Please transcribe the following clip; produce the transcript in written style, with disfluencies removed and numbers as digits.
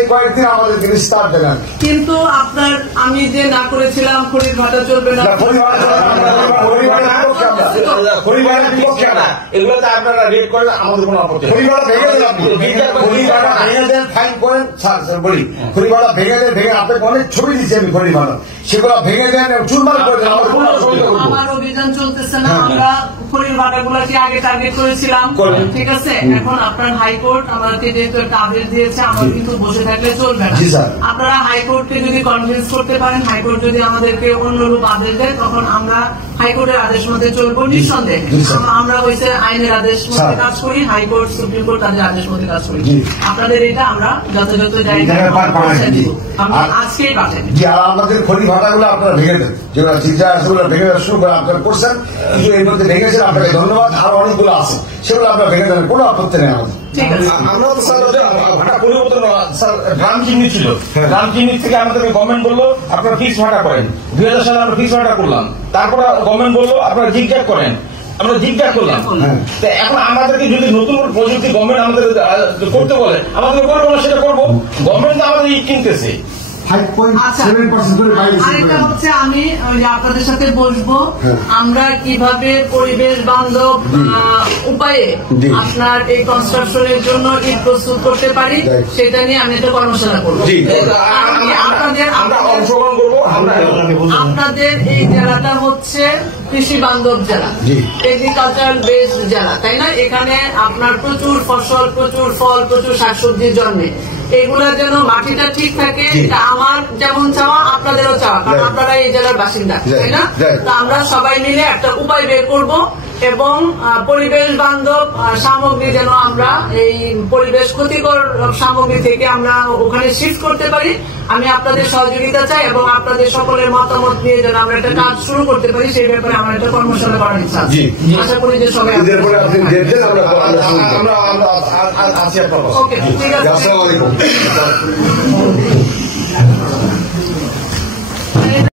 এই কয়েকদিন আমাদেরকে নিস্তার দেবেন। কিন্তু আপনার আমি যে না করেছিলাম খড়ির ভাটা চলবে না, পরিবারের বিপক্ষে না, এগুলোতে আপনারা রেড করেন, আমাদের কোনো আপত্তি নেই। পরিবার ভেঙে দেন, পরিবারটা ভেঙে দেন, ফাইন করেন। স্যার বলি পরিবারটা ভেঙে দেন, ভেঙে আপনাকে অনেক ছবি দিচ্ছি আমি পরিবার, সেগুলো ভেঙে দেন এবং চুরমার করে দেন। আমার অভিযান চলতেছে না, আমরা খড়ির ভাটাগুলোকে আগে টার্গেট করেছিলাম, ঠিক আছে। এখন আপনার হাইকোর্ট আমাদেরকে যেহেতু একটা আদেশ দিয়েছে, আমরা কিন্তু বসে থাকলে চলবে না। আপনারা হাইকোর্টকে যদি কনভিন্স করতে পারেন, হাইকোর্ট যদি আমাদেরকে অন্যরূপ আদেশ দেয়, তখন আমরা হাইকোর্টের আদেশ মধ্যে চলবো নিঃসন্দেহে। আমরা হয়েছে আইনের আদেশ মধ্যে কাজ করি, হাইকোর্ট সুপ্রিম কোর্ট তাদের আদেশ মধ্যে কাজ করি। আপনাদের এটা আমরা যথাযথ জায়গায় আজকেই পাঠাই। আর আমাদের খড়ি ভাটাগুলো আপনারা ভেঙে দেন, যেগুলো চিন্তা সেগুলো ভেঙে দেওয়া শুরু করে আপনারা করছেন, কিন্তু এর মধ্যে ভেঙেছেন, আপনাকে ধন্যবাদ। আরো অনেকগুলো আছে, সেগুলো আপনারা ভেঙে দেন, কোনো আপত্তি নেই আমাদের। আমরা তো স্যার ভাটা পরিবর্তন, স্যার গ্রাম চিহ্নি ছিল, গ্রাম চিহ্নি থেকে আমাদেরকে গভর্নমেন্ট বললো আপনারা ফিক্স ভাটা করেন। 2000 সালে আমরা ফিক্স ভাটা করলাম, তারপরে গভর্নমেন্ট বললো আপনারা জিগজ্যাগ করেন, আমরা জিগজ্যাগ করলাম। এখন আমাদেরকে যদি নতুন প্রযুক্তি গভর্নমেন্ট আমাদের করতে বলে, আমাদের করবো না, সেটা করবো। গভর্নমেন্ট আমাদের ইট কিনতেছে। আরেকটা হচ্ছে আমি আপনাদের সাথে বসবো, আমরা কিভাবে পরিবেশ বান্ধব উপায়ে আপনার এই কনস্ট্রাকশনের জন্য ইট প্রস্তুত করতে পারি, সেটা নিয়ে আমি একটা কর্মশালা করবো। আপনাদের এই জেলাটা হচ্ছে কৃষি বান্ধব জেলা, এগ্রিকালচার বেসড জেলা, তাই না? এখানে আপনার প্রচুর ফসল, প্রচুর ফল, প্রচুর শাকসবজি জন্মে। এগুলোর জন্য মাটিটা ঠিক থাকে, এটা আমার যেমন চাওয়া, আপনাদেরও চাওয়া, কারণ আপনারা এই জেলার বাসিন্দা, তাই না? তো আমরা সবাই মিলে একটা উপায় বের করব এবং পরিবেশ বান্ধব সামগ্রী যেন আমরা এই পরিবেশ ক্ষতিকর সামগ্রী থেকে আমরা ওখানে শিফট করতে পারি। আমি আপনাদের সহযোগিতা চাই এবং আপনাদের সকলের মতামত নিয়ে যেন আমরা একটা কাজ শুরু করতে পারি, সেই ব্যাপারে আমার একটা কর্মশালা করার ইচ্ছা আছে। আশা করি যে সবাই আমরা আছি আপনার। ওকে, ঠিক আছে।